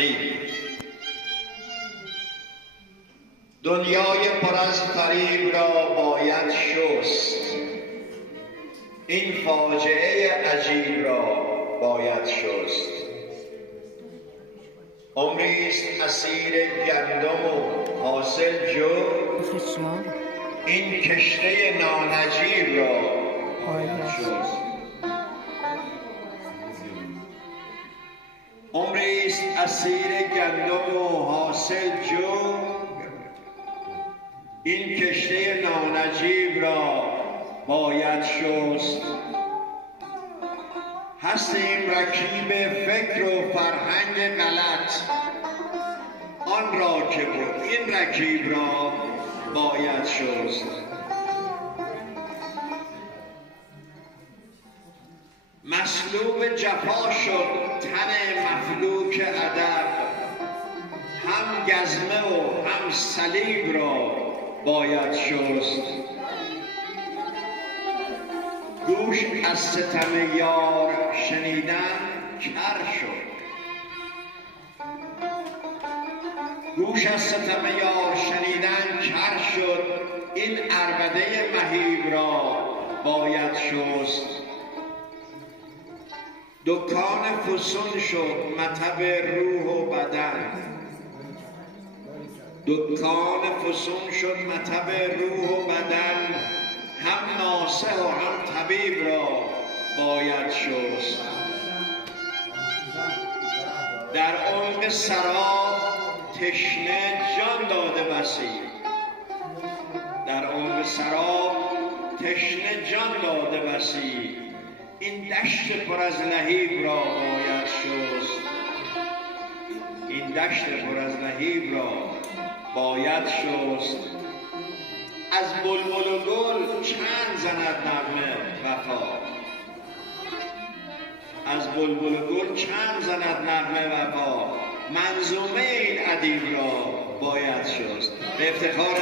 فریب. دنیای پر از فریب را باید شست، این فاجعه عجیب را باید شست. عمریست اسیر گندم و حاصل جو، این کشته نانجیب را باید شست. عمریست اسیر گندم و حاصل جو، این کشته نانجیب را باید شست. هستیم رکیب فکر و فرهنگ غلط، آن را که بود این رکیب را باید شست. مسلوب جفا شد تن مفلوک ادب، هم گزمه و هم صلیب را باید شست. گوش از ستم یار شنیدن کر شد، گوش از ستم یار شنیدن کر شد، این عربده مهیب را باید شست. دکان فسون شد مطب روح و بدن، دکان فسون شد مطب روح و بدن، هم ناصح و هم طبیب را باید شست. در عمق سراب تشنه جان داده بسی، در عمق سراب تشنه جان داده بسی، این دشت پر از لهیب را باید شست. این دشت پر از لهیب را باید شست. از بلبل و گل چند زند نغمه وفا، از بلبل و گل چند زند نغمه وفا، منظومه این ادیب را باید شست. به افتخار